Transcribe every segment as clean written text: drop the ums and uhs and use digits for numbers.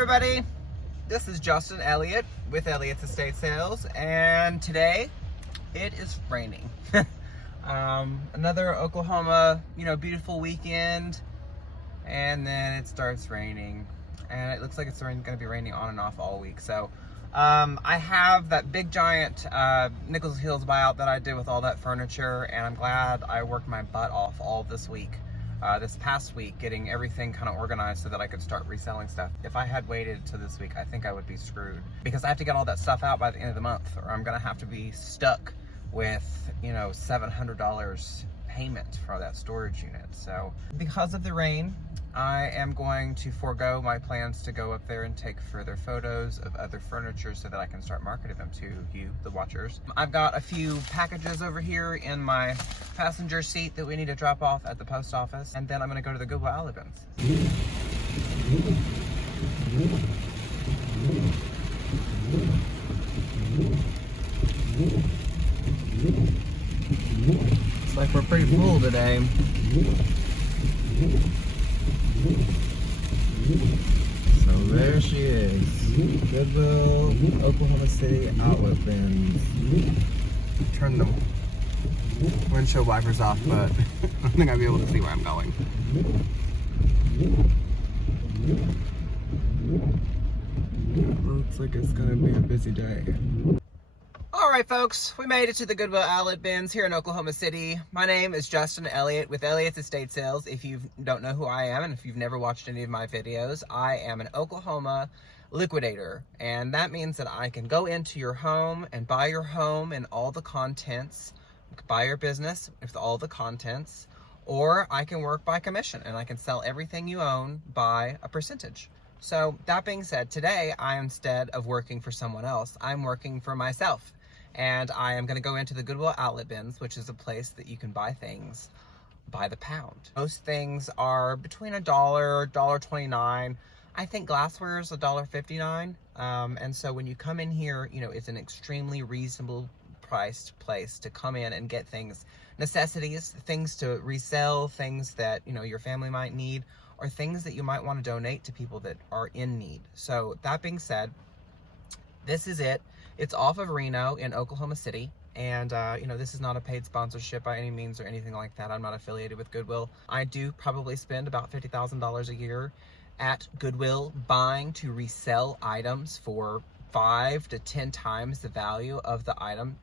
everybody, this is Justin Elliott with Elliott's Estate Sales, and today it is raining. Another Oklahoma, beautiful weekend, and then it starts raining, and it looks like it's going to be raining on and off all week. So I have that big giant Nichols Hills buyout that I did with all that furniture, and I'm glad I worked my butt off all this week. This past week, getting everything kind of organized so that I could start reselling stuff. If I had waited to this week, I think I would be screwed, because I have to get all that stuff out by the end of the month, or I'm gonna have to be stuck with, $700 payment for that storage unit. So because of the rain, I am going to forego my plans to go up there and take further photos of other furniture so that I can start marketing them to you, the watchers. I've got a few packages over here in my passenger seat that we need to drop off at the post office, and then I'm going to go to the Goodwill Outlet bins. Looks like we're pretty full today. So there she is, Goodwill, Oklahoma City Outlet Bins. Turn the windshield wipers off, but I don't think I'll be able to see where I'm going. Looks like it's gonna be a busy day. Alright folks, we made it to the Goodwill Outlet Bins here in Oklahoma City. My name is Justin Elliott with Elliott's Estate Sales. If you don't know who I am, and if you've never watched any of my videos, I am an Oklahoma liquidator. And that means that I can go into your home and buy your home and all the contents, buy your business with all the contents, or I can work by commission and I can sell everything you own by a percentage. So that being said, today instead of working for someone else, I'm working for myself. And I am going to go into the Goodwill Outlet Bins, which is a place that you can buy things by the pound. Most things are between $1, $1.29. I think glassware is $1.59. And so when you come in here, it's an extremely reasonable priced place to come in and get things, necessities, things to resell, things that, your family might need, or things that you might want to donate to people that are in need. So that being said, this is it. It's off of Reno in Oklahoma City, and this is not a paid sponsorship by any means or anything like that. I'm not affiliated with Goodwill. I do probably spend about $50,000 a year at Goodwill buying to resell items for 5 to 10 times the value of the item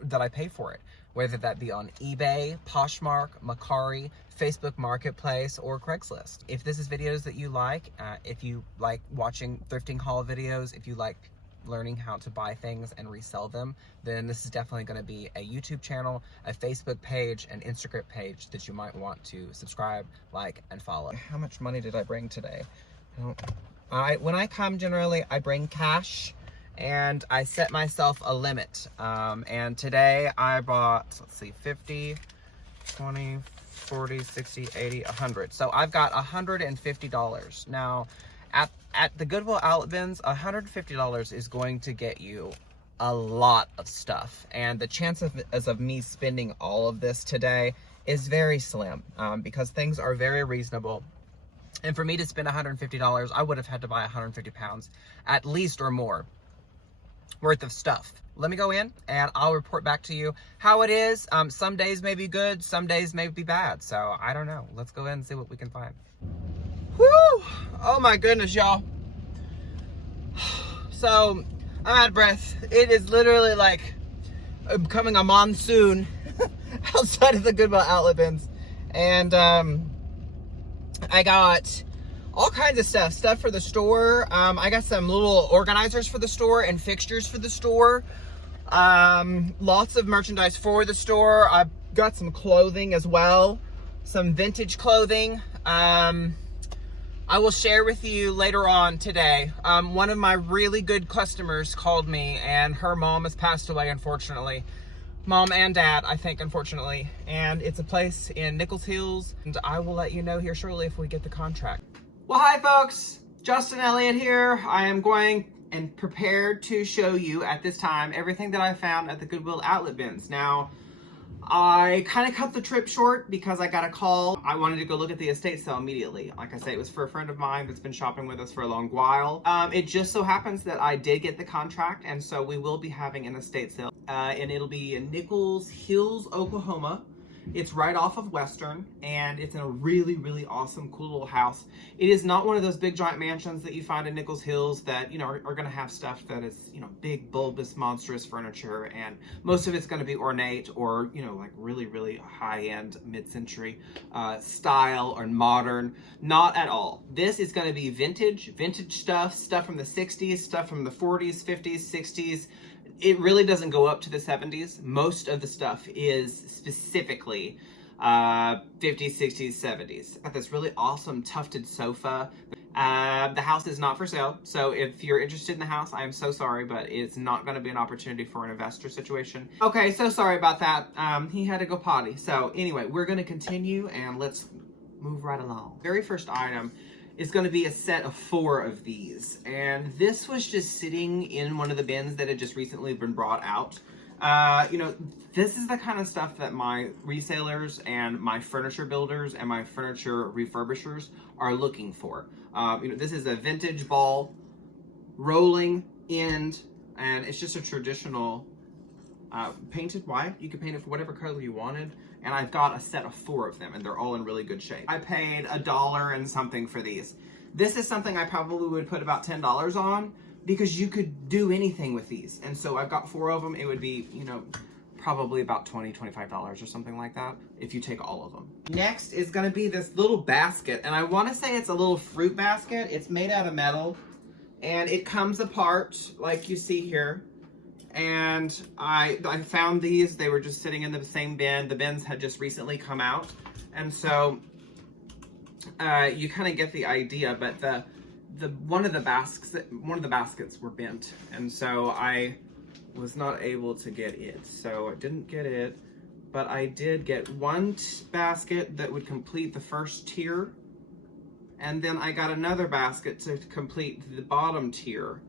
that I pay for it, whether that be on eBay, Poshmark, Mercari, Facebook Marketplace, or Craigslist. If this is videos that you like, if you like watching thrifting haul videos, if you like learning how to buy things and resell them, then this is definitely going to be a YouTube channel, a Facebook page, an Instagram page that you might want to subscribe, like, and follow. How much money did I bring today? When I come, generally, I bring cash, and I set myself a limit. And today I bought, 50, 20, 40, 60, 80, 100. So I've got $150. Now, at the Goodwill Outlet Bins, $150 is going to get you a lot of stuff. And the chance of me spending all of this today is very slim, because things are very reasonable. And for me to spend $150, I would have had to buy 150 pounds, at least, or more, worth of stuff. Let me go in and I'll report back to you how it is. Some days may be good, some days may be bad. So I don't know. Let's go in and see what we can find. Whew! Oh my goodness, y'all. So I'm out of breath. It is literally like becoming a monsoon outside of the Goodwill Outlet Bins. And I got all kinds of stuff for the store. I got some little organizers for the store and fixtures for the store. Lots of merchandise for the store. I've got some clothing as well, some vintage clothing. I will share with you later on today. One of my really good customers called me, and her mom has passed away, unfortunately. Mom and dad, I think, unfortunately. And it's a place in Nichols Hills, and I will let you know here shortly if we get the contract. Well, hi folks, Justin Elliott here. I am going and prepared to show you at this time everything that I found at the Goodwill Outlet Bins. Now, I kind of cut the trip short because I got a call. I wanted to go look at the estate sale immediately. Like I say, it was for a friend of mine that's been shopping with us for a long while. It just so happens that I did get the contract, and so we will be having an estate sale. And it'll be in Nichols Hills, Oklahoma. It's right off of Western, and it's in a really, really awesome, cool little house. It is not one of those big giant mansions that you find in Nichols Hills that, you know, are going to have stuff that is, you know, big, bulbous, monstrous furniture, and most of it's going to be ornate or, you know, like really, really high-end, mid-century style or modern. Not at all. This is going to be vintage stuff from the 60s, stuff from the 40s, 50s, 60s. It really doesn't go up to the 70s. Most of the stuff is specifically 50s, 60s, 70s. Got this really awesome tufted sofa. The house is not for sale, so if you're interested in the house, I am so sorry, but it's not going to be an opportunity for an investor situation. Okay, so sorry about that. He had to go potty. So anyway, we're going to continue, and let's move right along. Very first item is going to be a set of 4 of these, and this was just sitting in one of the bins that had just recently been brought out. You know, this is the kind of stuff that my resellers and my furniture builders and my furniture refurbishers are looking for. You know, this is a vintage ball, rolling end, and it's just a traditional painted white. You could paint it for whatever color you wanted. And I've got a set of 4 of them, and they're all in really good shape. I paid $1 and something for these. This is something I probably would put about $10 on, because you could do anything with these. And so I've got 4 of them. It would be, you know, probably about $20, $25 or something like that if you take all of them. Next is gonna be this little basket, and I wanna say it's a little fruit basket. It's made out of metal, and it comes apart like you see here. And I found these. They were just sitting in the same bin. The bins had just recently come out, and so you kind of get the idea. But one of the baskets were bent, and so I was not able to get it. So I didn't get it, but I did get one basket that would complete the first tier, and then I got another basket to complete the bottom tier.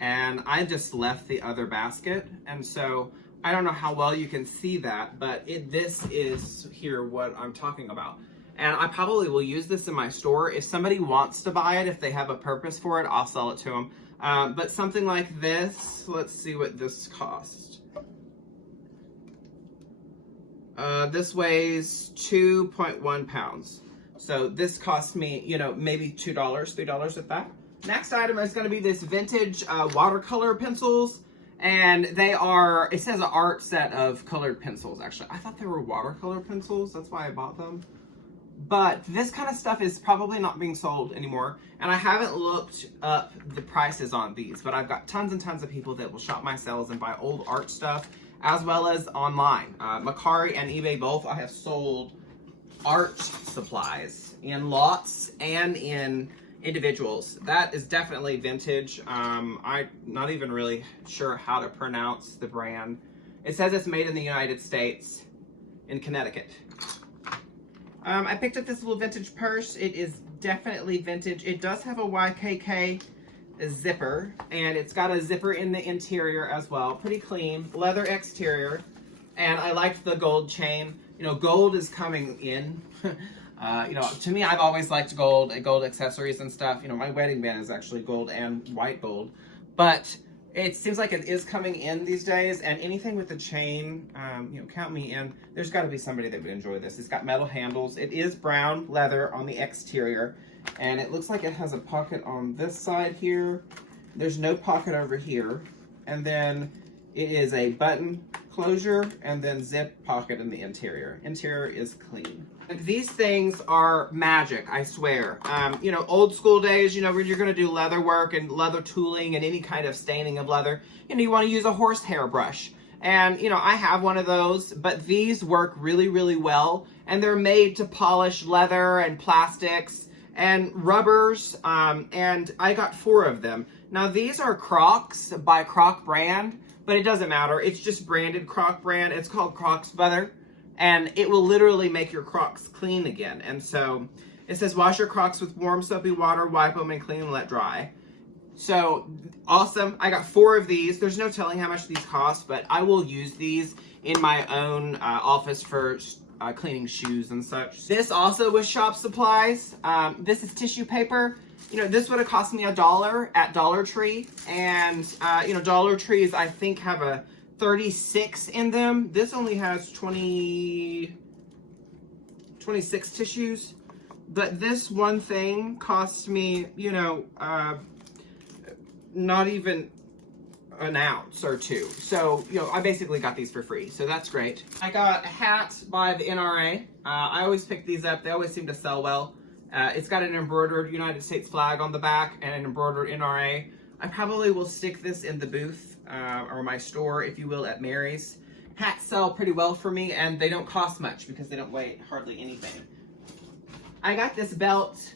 And I just left the other basket, and so I don't know how well you can see that, but this is here what I'm talking about. And I probably will use this in my store. If somebody wants to buy it, if they have a purpose for it, I'll sell it to them. But something like this, let's see what this costs. This weighs 2.1 pounds. So this cost me, you know, maybe $2, $3 at that. Next item is going to be this vintage watercolor pencils, and they are, it says an art set of colored pencils, actually. I thought they were watercolor pencils, that's why I bought them. But this kind of stuff is probably not being sold anymore, and I haven't looked up the prices on these, but I've got tons and tons of people that will shop my sales and buy old art stuff, as well as online. Mercari and eBay both, I have sold art supplies in lots and in individuals. That is definitely vintage. I'm not even really sure how to pronounce the brand. It says it's made in the United States, in Connecticut. I picked up this little vintage purse. It is definitely vintage. It does have a YKK zipper, and it's got a zipper in the interior as well. Pretty clean, leather exterior, and I liked the gold chain. You know, gold is coming in. You know, to me, I've always liked gold accessories and stuff. You know, my wedding band is actually gold and white gold. But it seems like it is coming in these days, and anything with the chain, you know, count me in. There's got to be somebody that would enjoy this. It's got metal handles. It is brown leather on the exterior, and it looks like it has a pocket on this side here. There's no pocket over here. And then it is a button closure and then zip pocket in the interior. Interior is clean. And these things are magic, I swear. You know, old school days, you know, where you're gonna do leather work and leather tooling and any kind of staining of leather, you know, you wanna use a horsehair brush. And, you know, I have one of those, but these work really, really well. And they're made to polish leather and plastics and rubbers, and I got 4 of them. Now, these are Crocs by Croc brand, but it doesn't matter. It's just branded Croc brand. It's called Crocs Leather, and it will literally make your Crocs clean again. And so it says, wash your Crocs with warm soapy water, wipe them and clean and let dry. So awesome. I got 4 of these. There's no telling how much these cost, but I will use these in my own office for cleaning shoes and such. This also was shop supplies. This is tissue paper. You know, this would have cost me $1 at Dollar Tree. And, you know, Dollar Trees, I think, have a 36 in them. This only has 26 tissues. But this one thing cost me, you know, not even an ounce or two. So, you know, I basically got these for free. So that's great. I got a hat by the NRA. I always pick these up. They always seem to sell well. It's got an embroidered United States flag on the back and an embroidered NRA. I probably will stick this in the booth or my store, if you will, at Mary's. Hats sell pretty well for me, and they don't cost much because they don't weigh hardly anything. I got this belt,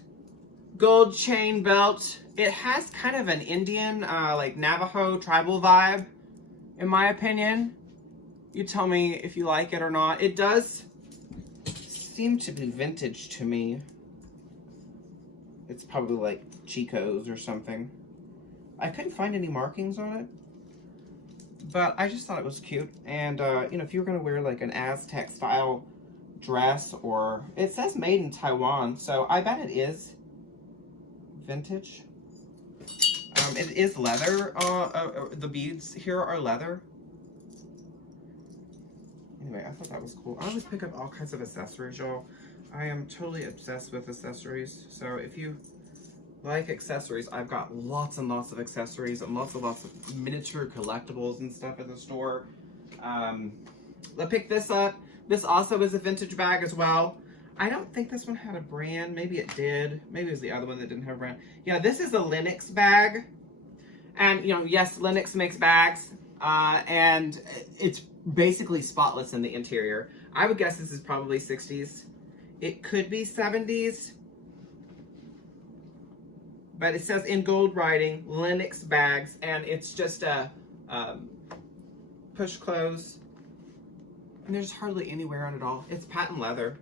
gold chain belt. It has kind of an Indian, like Navajo tribal vibe, in my opinion. You tell me if you like it or not. It does seem to be vintage to me. It's probably like Chico's or something. I couldn't find any markings on it, but I just thought it was cute. And, you know, if you were gonna wear like an Aztec style dress, or it says made in Taiwan, so I bet it is vintage. It is leather. The beads here are leather. Anyway, I thought that was cool. I always pick up all kinds of accessories, y'all. I am totally obsessed with accessories. So if you like accessories, I've got lots and lots of accessories and lots of miniature collectibles and stuff in the store. I picked this up. This also is a vintage bag as well. I don't think this one had a brand. Maybe it did. Maybe it was the other one that didn't have a brand. Yeah, this is a Lennox bag. And, you know, yes, Lennox makes bags. And it's basically spotless in the interior. I would guess this is probably 60s. It could be 70s. But it says in gold writing, Lennox bags. And it's just a push close. And there's hardly any wear on it all. It's patent leather.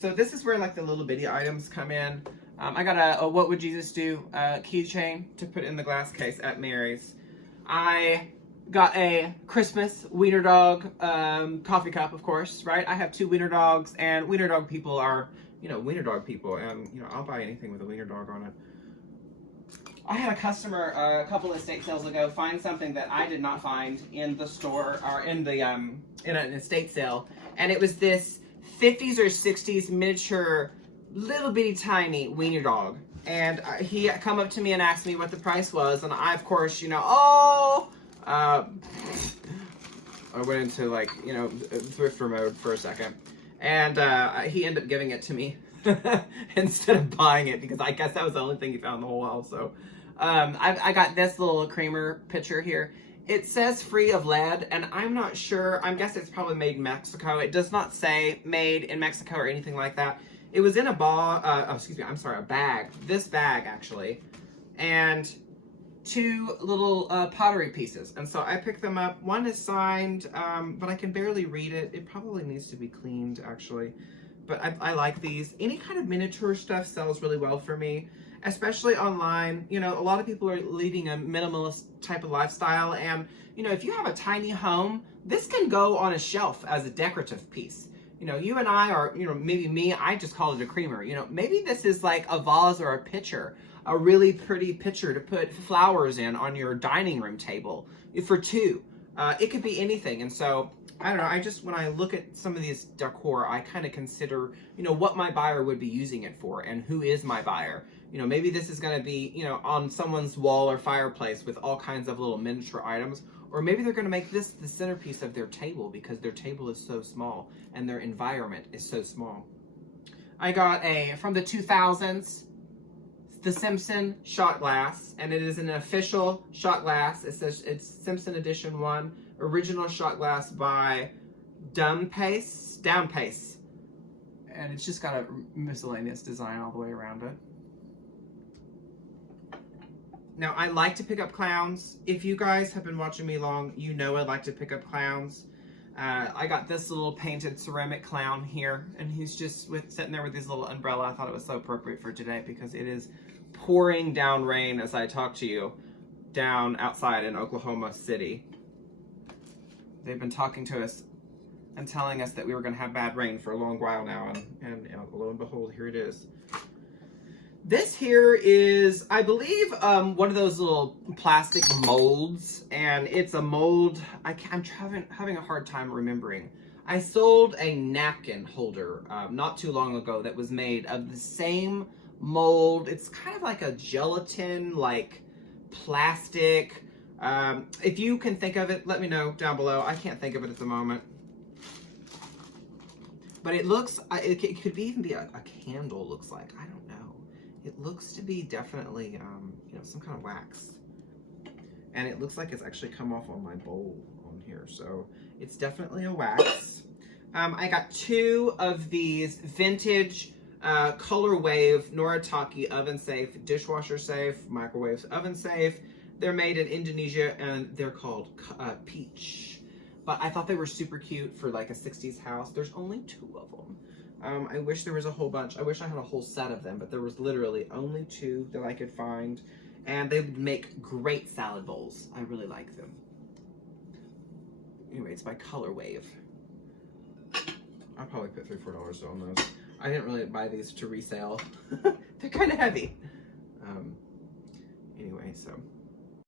So this is where like the little bitty items come in. I got a What Would Jesus Do keychain to put in the glass case at Mary's. I got a Christmas Wiener Dog coffee cup, of course, right? I have 2 Wiener Dogs, and Wiener Dog people are, you know, Wiener Dog people, and, you know, I'll buy anything with a Wiener Dog on it. I had a customer a couple of estate sales ago find something that I did not find in the store, or in the in an estate sale, and it was this 50s or 60s miniature, little bitty tiny Wiener Dog. And he come up to me and asked me what the price was, and I, of course, you know, I went into, like, you know, thrifter mode for a second, and he ended up giving it to me instead of buying it, because I guess that was the only thing he found in the whole house. So I got this little creamer pitcher here. It says free of lead, and I'm not sure. I guess it's probably made in Mexico. It does not say made in Mexico or anything like that. It was in a a bag. This bag, actually. And 2 little pottery pieces. And so I picked them up. One is signed, but I can barely read it. It probably needs to be cleaned, actually. But I like these. Any kind of miniature stuff sells really well for me, especially online. You know, a lot of people are leading a minimalist type of lifestyle. And, you know, if you have a tiny home, this can go on a shelf as a decorative piece. You know, you and I are, you know, maybe me, I just call it a creamer. You know, maybe this is like a vase or a pitcher, a really pretty pitcher to put flowers in on your dining room table for 2. It could be anything. And so, I don't know, I just, when I look at some of these decor, I kind of consider, you know, what my buyer would be using it for and who is my buyer. You know, maybe this is going to be, you know, on someone's wall or fireplace with all kinds of little miniature items. Or maybe they're going to make this the centerpiece of their table because their table is so small and their environment is so small. I got from the 2000s, the Simpson shot glass, and it is an official shot glass. It says it's Simpson Edition 1, original shot glass by Downpace. And it's just got a miscellaneous design all the way around it. Now, I like to pick up clowns. If you guys have been watching me long, you know I like to pick up clowns. I got this little painted ceramic clown here, and he's just sitting there with his little umbrella. I thought it was so appropriate for today because it is pouring down rain as I talk to you down outside in Oklahoma City. They've been talking to us and telling us that we were going to have bad rain for a long while now, and lo and behold, here it is. This here is, I believe, one of those little plastic molds, and it's a mold. I'm having a hard time remembering. I sold a napkin holder not too long ago that was made of the same mold. It's kind of like a gelatin, like plastic. If you can think of it, let me know down below. I can't think of it at the moment. But it looks, it could even be a candle, looks like. I don't know. It looks to be definitely, you know, some kind of wax. And it looks like it's actually come off on my bowl on here. So it's definitely a wax. I got 2 of these vintage Color Wave Noritake oven safe, dishwasher safe, microwave oven safe. They're made in Indonesia and they're called Peach. But I thought they were super cute for like a 60s house. There's only 2 of them. I wish there was a whole bunch. I wish I had a whole set of them, but there was literally only 2 that I could find. And they would make great salad bowls. I really like them. Anyway, it's by Color Wave. I'll probably put $3 or $4 on those. I didn't really buy these to resale. They're kind of heavy. Anyway, so